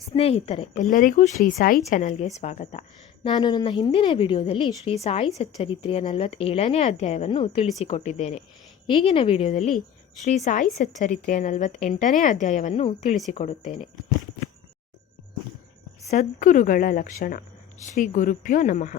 ಸ್ನೇಹಿತರೆ, ಎಲ್ಲರಿಗೂ ಶ್ರೀ ಸಾಯಿ ಚಾನಲ್ಗೆ ಸ್ವಾಗತ. ನಾನು ನನ್ನ ಹಿಂದಿನ ವಿಡಿಯೋದಲ್ಲಿ ಶ್ರೀ ಸಾಯಿ ಸಚ್ಚರಿತ್ರೆಯ 47ನೇ ಅಧ್ಯಾಯವನ್ನು ತಿಳಿಸಿಕೊಟ್ಟಿದ್ದೇನೆ. ಈಗಿನ ವಿಡಿಯೋದಲ್ಲಿ ಶ್ರೀ ಸಾಯಿ ಸಚ್ಚರಿತ್ರೆಯ 48ನೇ ಅಧ್ಯಾಯವನ್ನು ತಿಳಿಸಿಕೊಡುತ್ತೇನೆ. ಸದ್ಗುರುಗಳ ಲಕ್ಷಣ. ಶ್ರೀ ಗುರುಭ್ಯೋ ನಮಃ.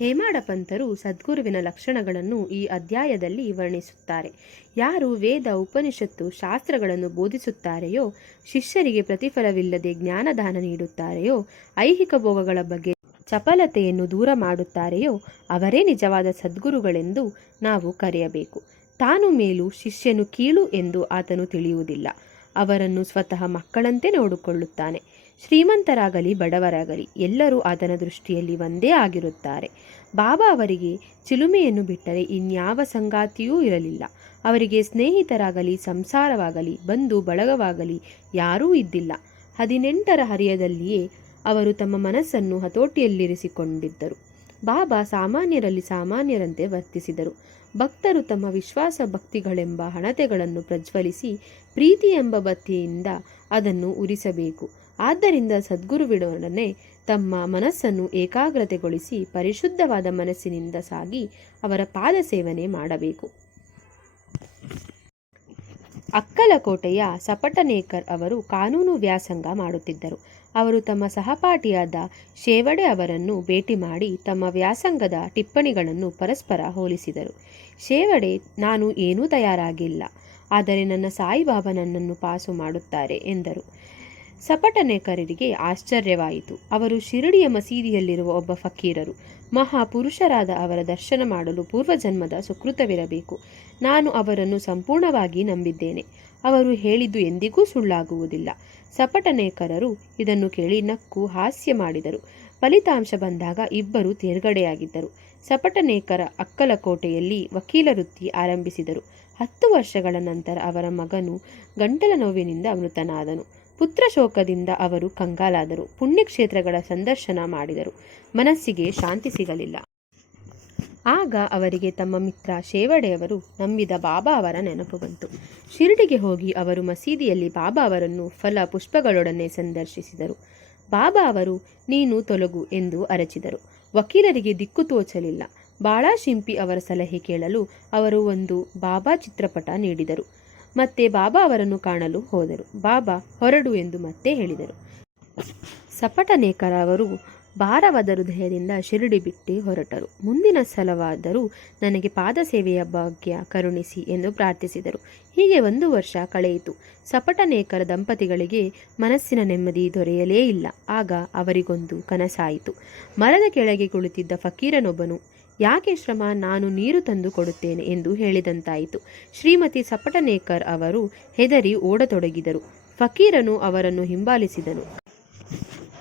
ಹೇಮಾಡ ಪಂತರು ಸದ್ಗುರುವಿನ ಲಕ್ಷಣಗಳನ್ನು ಈ ಅಧ್ಯಾಯದಲ್ಲಿ ವರ್ಣಿಸುತ್ತಾರೆ. ಯಾರು ವೇದ, ಉಪನಿಷತ್ತು, ಶಾಸ್ತ್ರಗಳನ್ನು ಬೋಧಿಸುತ್ತಾರೆಯೋ, ಶಿಷ್ಯರಿಗೆ ಪ್ರತಿಫಲವಿಲ್ಲದೆ ಜ್ಞಾನದಾನ ನೀಡುತ್ತಾರೆಯೋ, ಐಹಿಕ ಭೋಗಗಳ ಬಗ್ಗೆ ಚಪಲತೆಯನ್ನು ದೂರ ಮಾಡುತ್ತಾರೆಯೋ ಅವರೇ ನಿಜವಾದ ಸದ್ಗುರುಗಳೆಂದು ನಾವು ಕರೆಯಬೇಕು. ತಾನು ಮೇಲು, ಶಿಷ್ಯನು ಕೀಳು ಎಂದು ಆತನು ತಿಳಿಯುವುದಿಲ್ಲ. ಅವರನ್ನು ಸ್ವತಃ ಮಕ್ಕಳಂತೆ ನೋಡಿಕೊಳ್ಳುತ್ತಾನೆ. ಶ್ರೀಮಂತರಾಗಲಿ ಬಡವರಾಗಲಿ ಎಲ್ಲರೂ ಆತನ ದೃಷ್ಟಿಯಲ್ಲಿ ಒಂದೇ ಆಗಿರುತ್ತಾರೆ. ಬಾಬಾ ಅವರಿಗೆ ಚಿಲುಮೆಯನ್ನು ಬಿಟ್ಟರೆ ಇನ್ಯಾವ ಸಂಗಾತಿಯೂ ಇರಲಿಲ್ಲ. ಅವರಿಗೆ ಸ್ನೇಹಿತರಾಗಲಿ, ಸಂಸಾರವಾಗಲಿ, ಬಂಧು ಬಳಗವಾಗಲಿ ಯಾರೂ ಇದ್ದಿಲ್ಲ. 18ರ ಹರಿಯದಲ್ಲಿಯೇ ಅವರು ತಮ್ಮ ಮನಸ್ಸನ್ನು ಹತೋಟಿಯಲ್ಲಿರಿಸಿಕೊಂಡಿದ್ದರು. ಬಾಬಾ ಸಾಮಾನ್ಯರಲ್ಲಿ ಸಾಮಾನ್ಯರಂತೆ ವರ್ತಿಸಿದರು. ಭಕ್ತರು ತಮ್ಮ ವಿಶ್ವಾಸ ಭಕ್ತಿಗಳೆಂಬ ಹಣತೆಗಳನ್ನು ಪ್ರಜ್ವಲಿಸಿ ಪ್ರೀತಿ ಎಂಬ ಬತ್ತಿಯಿಂದ ಅದನ್ನು ಉರಿಸಬೇಕು. ಆದ್ದರಿಂದ ಸದ್ಗುರುವಿನೊಡನೆ ತಮ್ಮ ಮನಸ್ಸನ್ನು ಏಕಾಗ್ರತೆಗೊಳಿಸಿ ಪರಿಶುದ್ಧವಾದ ಮನಸ್ಸಿನಿಂದ ಸಾಗಿ ಅವರ ಪಾದ ಸೇವನೆ ಮಾಡಬೇಕು. ಅಕ್ಕಲಕೋಟೆಯ ಸಪಟನೇಕರ್ ಅವರು ಕಾನೂನು ವ್ಯಾಸಂಗ ಮಾಡುತ್ತಿದ್ದರು. ಅವರು ತಮ್ಮ ಸಹಪಾಠಿಯಾದ ಶೇವಡೆ ಅವರನ್ನು ಭೇಟಿ ಮಾಡಿ ತಮ್ಮ ವ್ಯಾಸಂಗದ ಟಿಪ್ಪಣಿಗಳನ್ನು ಪರಸ್ಪರ ಹೋಲಿಸಿದರು. ಶೇವಡೆ, ನಾನು ಏನೂ ತಯಾರಾಗಿಲ್ಲ, ಆದರೆ ನನ್ನ ಸಾಯಿಬಾಬಾ ನನ್ನನ್ನು ಪಾಸು ಮಾಡುತ್ತಾರೆ ಎಂದರು. ಸಪಟನೇಕರರಿಗೆ ಆಶ್ಚರ್ಯವಾಯಿತು. ಅವರು ಶಿರಡಿಯ ಮಸೀದಿಯಲ್ಲಿರುವ ಒಬ್ಬ ಫಕೀರರು. ಮಹಾಪುರುಷರಾದ ಅವರ ದರ್ಶನ ಮಾಡಲು ಪೂರ್ವಜನ್ಮದ ಸುಕೃತವಿರಬೇಕು. ನಾನು ಅವರನ್ನು ಸಂಪೂರ್ಣವಾಗಿ ನಂಬಿದ್ದೇನೆ. ಅವರು ಹೇಳಿದ್ದು ಎಂದಿಗೂ ಸುಳ್ಳಾಗುವುದಿಲ್ಲ. ಸಪಟನೇಕರರು ಇದನ್ನು ಕೇಳಿ ನಕ್ಕು ಹಾಸ್ಯ ಮಾಡಿದರು. ಫಲಿತಾಂಶ ಬಂದಾಗ ಇಬ್ಬರು ತೇರ್ಗಡೆಯಾಗಿದ್ದರು. ಸಪಟನೇಕರ ಅಕ್ಕಲಕೋಟೆಯಲ್ಲಿ ವಕೀಲ ವೃತ್ತಿ ಆರಂಭಿಸಿದರು. 10 ವರ್ಷಗಳ ನಂತರ ಅವರ ಮಗನು ಗಂಟಲ ನೋವಿನಿಂದ ಮೃತನಾದನು. ಪುತ್ರ ಶೋಕದಿಂದ ಅವರು ಕಂಗಾಲಾದರು. ಪುಣ್ಯಕ್ಷೇತ್ರಗಳ ಸಂದರ್ಶನ ಮಾಡಿದರು. ಮನಸ್ಸಿಗೆ ಶಾಂತಿ ಸಿಗಲಿಲ್ಲ. ಆಗ ಅವರಿಗೆ ತಮ್ಮ ಮಿತ್ರ ಶೇವಡೆಯವರು ನಂಬಿದ ಬಾಬಾ ಅವರ ನೆನಪು ಬಂತು. ಶಿರಡಿಗೆ ಹೋಗಿ ಅವರು ಮಸೀದಿಯಲ್ಲಿ ಬಾಬಾ ಅವರನ್ನು ಫಲ ಪುಷ್ಪಗಳೊಡನೆ ಸಂದರ್ಶಿಸಿದರು. ಬಾಬಾ ಅವರು ನೀನು ತೊಲಗು ಎಂದು ಅರಚಿದರು. ವಕೀಲರಿಗೆ ದಿಕ್ಕು ತೋಚಲಿಲ್ಲ. ಬಾಳಾ ಶಿಂಪಿ ಅವರ ಸಲಹೆ ಕೇಳಲು ಅವರು ಒಂದು ಬಾಬಾ ಚಿತ್ರಪಟ ನೀಡಿದರು. ಮತ್ತೆ ಬಾಬಾ ಅವರನ್ನು ಕಾಣಲು ಹೋದರು. ಬಾಬಾ ಹೊರಡು ಎಂದು ಮತ್ತೆ ಹೇಳಿದರು. ಸಪಟನೇಕರ ಅವರು ಭಾರವಾದ ಹೃದಯದಿಂದ ಶಿರಡಿ ಬಿಟ್ಟು ಹೊರಟರು. ಮುಂದಿನ ಸಲವಾದರೂ ನನಗೆ ಪಾದ ಸೇವೆಯ ಭಾಗ್ಯ ಕರುಣಿಸಿ ಎಂದು ಪ್ರಾರ್ಥಿಸಿದರು. ಹೀಗೆ 1 ವರ್ಷ ಕಳೆಯಿತು. ಸಪಟನೇಕರ ದಂಪತಿಗಳಿಗೆ ಮನಸ್ಸಿನ ನೆಮ್ಮದಿ ದೊರೆಯಲೇ ಇಲ್ಲ. ಆಗ ಅವರಿಗೊಂದು ಕನಸಾಯಿತು. ಮರದ ಕೆಳಗೆ ಕುಳಿತಿದ್ದ ಫಕೀರನೊಬ್ಬನು, ಯಾಕೆ ಶ್ರಮ, ನಾನು ನೀರು ತಂದು ಕೊಡುತ್ತೇನೆ ಎಂದು ಹೇಳಿದಂತಾಯಿತು. ಶ್ರೀಮತಿ ಸಪಟನೇಕರ್ ಅವರು ಹೆದರಿ ಓಡತೊಡಗಿದರು. ಫಕೀರನು ಅವರನ್ನು ಹಿಂಬಾಲಿಸಿದನು.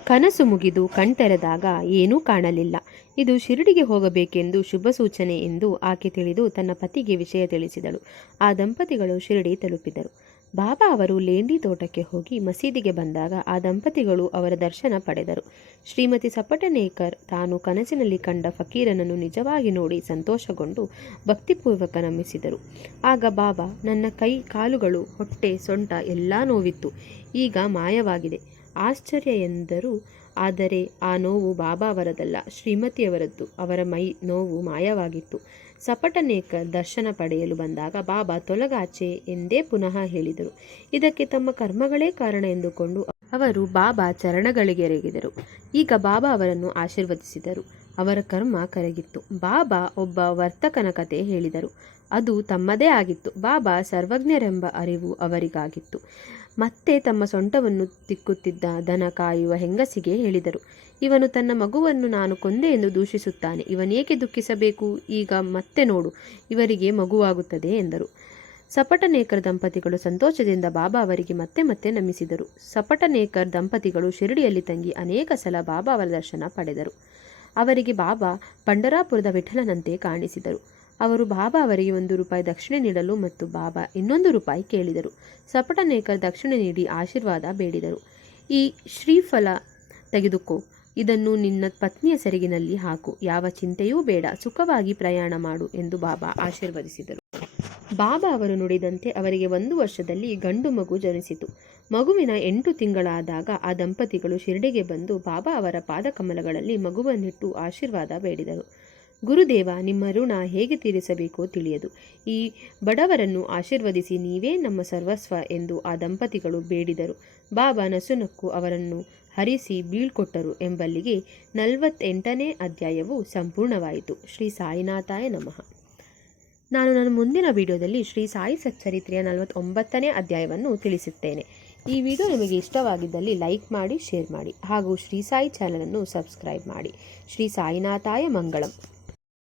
ಕನಸು ಮುಗಿದು ಕಣ್ತೆರೆದಾಗ ಏನೂ ಕಾಣಲಿಲ್ಲ. ಇದು ಶಿರಡಿಗೆ ಹೋಗಬೇಕೆಂದು ಶುಭ ಸೂಚನೆ ಎಂದು ಆಕೆ ತಿಳಿದು ತನ್ನ ಪತಿಗೆ ವಿಷಯ ತಿಳಿಸಿದಳು. ಆ ದಂಪತಿಗಳು ಶಿರಡಿ ತಲುಪಿದರು. ಬಾಬಾ ಅವರು ಲೇಂಡಿ ತೋಟಕ್ಕೆ ಹೋಗಿ ಮಸೀದಿಗೆ ಬಂದಾಗ ಆ ದಂಪತಿಗಳು ಅವರ ದರ್ಶನ ಪಡೆದರು. ಶ್ರೀಮತಿ ಸಪಟನೇಕರ್ ತಾನು ಕನಸಿನಲ್ಲಿ ಕಂಡ ಫಕೀರನನ್ನು ನಿಜವಾಗಿ ನೋಡಿ ಸಂತೋಷಗೊಂಡು ಭಕ್ತಿಪೂರ್ವಕ ನಮಿಸಿದರು. ಆಗ ಬಾಬಾ, ನನ್ನ ಕೈ ಕಾಲುಗಳು, ಹೊಟ್ಟೆ, ಸೊಂಟ ಎಲ್ಲ ನೋವಿತ್ತು, ಈಗ ಮಾಯವಾಗಿದೆ. ಆಶ್ಚರ್ಯ ಎಂದರು. ಆದರೆ ಆ ನೋವು ಬಾಬಾ ಅವರದಲ್ಲ, ಶ್ರೀಮತಿಯವರದ್ದು. ಅವರ ಮೈ ನೋವು ಮಾಯವಾಗಿತ್ತು. ಸಪಟನೇಕರ್ ದರ್ಶನ ಪಡೆಯಲು ಬಂದಾಗ ಬಾಬಾ ತೊಲಗಾಚೆ ಎಂದೇ ಪುನಃ ಹೇಳಿದರು. ಇದಕ್ಕೆ ತಮ್ಮ ಕರ್ಮಗಳೇ ಕಾರಣ ಎಂದುಕೊಂಡು ಅವರು ಬಾಬಾ ಚರಣಗಳಿಗೆರಗಿದರು. ಈಗ ಬಾಬಾ ಅವರನ್ನು ಆಶೀರ್ವದಿಸಿದರು. ಅವರ ಕರ್ಮ ಕರಗಿತ್ತು. ಬಾಬಾ ಒಬ್ಬ ವರ್ತಕನ ಕತೆ ಹೇಳಿದರು. ಅದು ತಮ್ಮದೇ ಆಗಿತ್ತು. ಬಾಬಾ ಸರ್ವಜ್ಞರೆಂಬ ಅರಿವು ಅವರಿಗಾಗಿತ್ತು. ಮತ್ತೆ ತಮ್ಮ ಸೊಂಟವನ್ನು ತಿಕ್ಕುತ್ತಿದ್ದ ದನ ಕಾಯುವ ಹೆಂಗಸಿಗೆ ಹೇಳಿದರು, ಇವನು ತನ್ನ ಮಗುವನ್ನು ನಾನು ಕೊಂದೆ ಎಂದು ದೂಷಿಸುತ್ತಾನೆ. ಇವನೇಕೆ ದುಃಖಿಸಬೇಕು? ಈಗ ಮತ್ತೆ ನೋಡು, ಇವರಿಗೆ ಮಗುವಾಗುತ್ತದೆ ಎಂದರು. ಸಪಟನೇಕರ್ ದಂಪತಿಗಳು ಸಂತೋಷದಿಂದ ಬಾಬಾ ಅವರಿಗೆ ಮತ್ತೆ ಮತ್ತೆ ನಮಿಸಿದರು. ಸಪಟನೇಕರ್ ದಂಪತಿಗಳು ಶಿರಡಿಯಲ್ಲಿ ತಂಗಿ ಅನೇಕ ಸಲ ಬಾಬಾ ಅವರ ದರ್ಶನ ಪಡೆದರು. ಅವರಿಗೆ ಬಾಬಾ ಪಂಡರಾಪುರದ ವಿಠಲನಂತೆ ಕಾಣಿಸಿದರು. ಅವರು ಬಾಬಾ ಅವರಿಗೆ 1 ರೂಪಾಯಿ ದಕ್ಷಿಣೆ ನೀಡಲು ಮತ್ತು ಬಾಬಾ 200 ರೂಪಾಯಿ ಕೇಳಿದರು. ಸಪಟನೇಕರ್ ದಕ್ಷಿಣೆ ನೀಡಿ ಆಶೀರ್ವಾದ ಬೇಡಿದರು. ಈ ಶ್ರೀಫಲ ತೆಗೆದುಕೋ, ಇದನ್ನು ನಿನ್ನ ಪತ್ನಿಯ ಸೆರಗಿನಲ್ಲಿ ಹಾಕು, ಯಾವ ಚಿಂತೆಯೂ ಬೇಡ, ಸುಖವಾಗಿ ಪ್ರಯಾಣ ಮಾಡು ಎಂದು ಬಾಬಾ ಆಶೀರ್ವದಿಸಿದರು. ಬಾಬಾ ಅವರು ನುಡಿದಂತೆ ಅವರಿಗೆ 1 ವರ್ಷದಲ್ಲಿ ಗಂಡು ಮಗು ಜನಿಸಿತು. ಮಗುವಿನ 8 ತಿಂಗಳಾದಾಗ ಆ ದಂಪತಿಗಳು ಶಿರಡಿಗೆ ಬಂದು ಬಾಬಾ ಅವರ ಪಾದಕಮಲಗಳಲ್ಲಿ ಮಗುವನ್ನಿಟ್ಟು ಆಶೀರ್ವಾದ ಬೇಡಿದರು. ಗುರುದೇವ, ನಿಮ್ಮ ಋಣ ಹೇಗೆ ತೀರಿಸಬೇಕೋ ತಿಳಿಯದು. ಈ ಬಡವರನ್ನು ಆಶೀರ್ವದಿಸಿ, ನೀವೇ ನಮ್ಮ ಸರ್ವಸ್ವ ಎಂದು ಆ ದಂಪತಿಗಳು ಬೇಡಿದರು. ಬಾಬಾ ನಸುನಕ್ಕು ಅವರನ್ನು ಹರಿಸಿ ಬೀಳ್ಕೊಟ್ಟರು. ಎಂಬಲ್ಲಿಗೆ 48ನೇ ಅಧ್ಯಾಯವು ಸಂಪೂರ್ಣವಾಯಿತು. ಶ್ರೀ ಸಾಯಿನಾಥಾಯ ನಮಃ. ನಾನು ನನ್ನ ಮುಂದಿನ ವಿಡಿಯೋದಲ್ಲಿ ಶ್ರೀ ಸಾಯಿ ಸಚ್ಚರಿತ್ರೆಯ 49ನೇ ಅಧ್ಯಾಯವನ್ನು ತಿಳಿಸುತ್ತೇನೆ. ಈ ವಿಡಿಯೋ ನಿಮಗೆ ಇಷ್ಟವಾಗಿದ್ದಲ್ಲಿ ಲೈಕ್ ಮಾಡಿ, ಶೇರ್ ಮಾಡಿ ಹಾಗೂ ಶ್ರೀ ಸಾಯಿ ಚಾನಲನ್ನು ಸಬ್ಸ್ಕ್ರೈಬ್ ಮಾಡಿ. ಶ್ರೀ ಸಾಯಿನಾಥಾಯ ಮಂಗಳಂ.